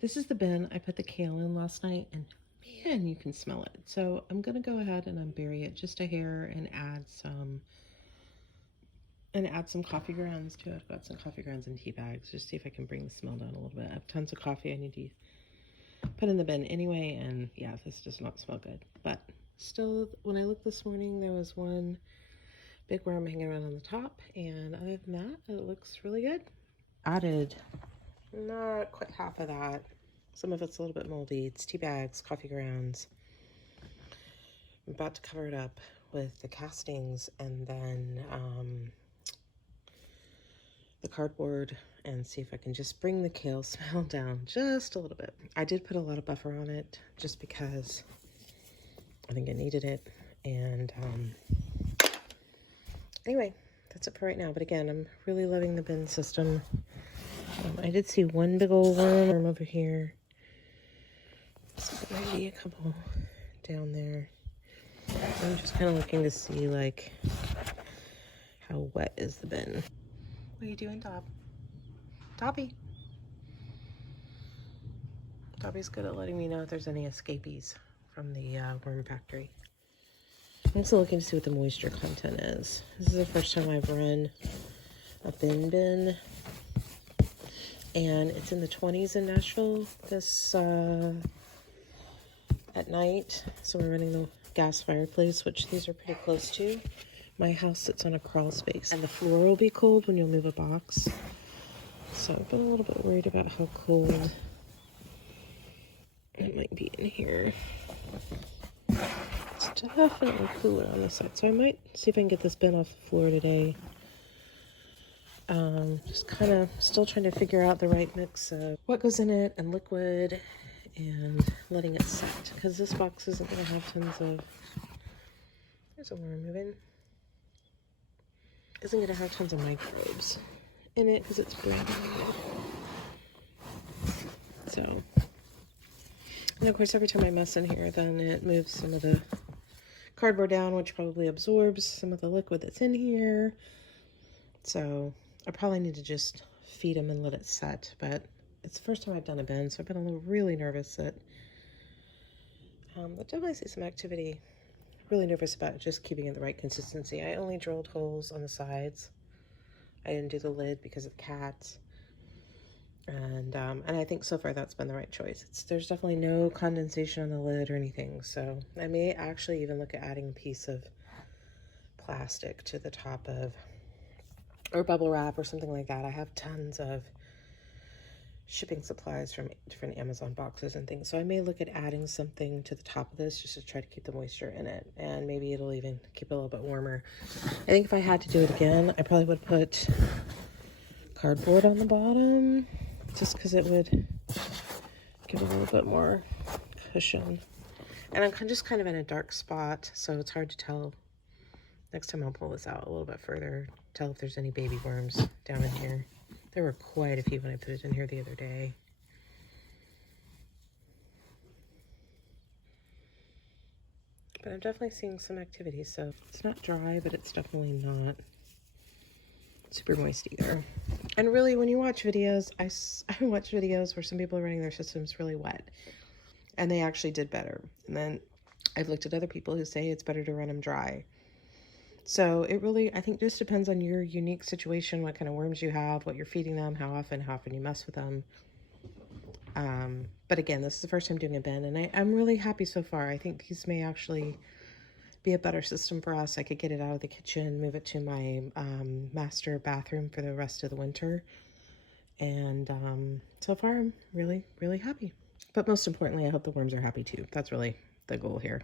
This is the bin I put the kale in last night, and man, you can smell it. So I'm gonna go ahead and unbury it just a hair and add some coffee grounds to it. I've got some coffee grounds in tea bags. Just see if I can bring the smell down a little bit. I have tons of coffee I need to put in the bin anyway, and yeah, this does not smell good. But still, when I looked this morning, there was one big worm hanging around on the top, and other than that, it looks really good. Added not quite half of that. Some of it's a little bit moldy. It's tea bags, coffee grounds. I'm about to cover it up with the castings and then the cardboard and see if I can just bring the kale smell down just a little bit. I did put a lot of buffer on it just because I think I needed it. And anyway, that's it for right now. But again, I'm really loving the bin system. I did see one big old worm over here. So maybe a couple down there. I'm just kind of looking to see like how wet is the bin. What are you doing, Dob? Dobby. Dobby's good at letting me know if there's any escapees from the worm factory. I'm also looking to see what the moisture content is. This is the first time I've run a bin. And it's in the 20s in Nashville this at night. So we're running the gas fireplace, which these are pretty close to. My house sits on a crawl space, and the floor will be cold when you'll move a box. So I've been a little bit worried about how cold it might be in here. It's definitely cooler on this side. So I might see if I can get this bin off the floor today. Just kind of still trying to figure out the right mix of what goes in it and liquid and letting it set, because this box isn't going to have tons of, there's a worm moving, isn't going to have tons of microbes in it because it's brand new. So, and of course every time I mess in here, then it moves some of the cardboard down, which probably absorbs some of the liquid that's in here. So I probably need to just feed them and let it set, but it's the first time I've done a bin, so I've been a little really nervous that but definitely see some activity. Really nervous about just keeping it the right consistency. I only drilled holes on the sides. I didn't do the lid because of cats. And I think so far that's been the right choice. There's definitely no condensation on the lid or anything, so I may actually even look at adding a piece of plastic to the top of, or bubble wrap or something like that. I have tons of shipping supplies from different Amazon boxes and things, so I may look at adding something to the top of this just to try to keep the moisture in it, and maybe it'll even keep it a little bit warmer. I think if I had to do it again, I probably would put cardboard on the bottom just because it would give it a little bit more cushion. And I'm just kind of in a dark spot, so it's hard to tell. Next time I'll pull this out a little bit further, tell if there's any baby worms down in here. There were quite a few when I put it in here the other day. But I'm definitely seeing some activity, so it's not dry, but it's definitely not super moist either. And really, when you watch videos, I watch videos where some people are running their systems really wet, and they actually did better. And then I've looked at other people who say it's better to run them dry. So it really, I think, just depends on your unique situation, what kind of worms you have, what you're feeding them, how often you mess with them. But again, this is the first time doing a bin, and I'm really happy so far. I think these may actually be a better system for us. I could get it out of the kitchen, move it to my master bathroom for the rest of the winter. And so far, I'm really, really happy. But most importantly, I hope the worms are happy too. That's really the goal here.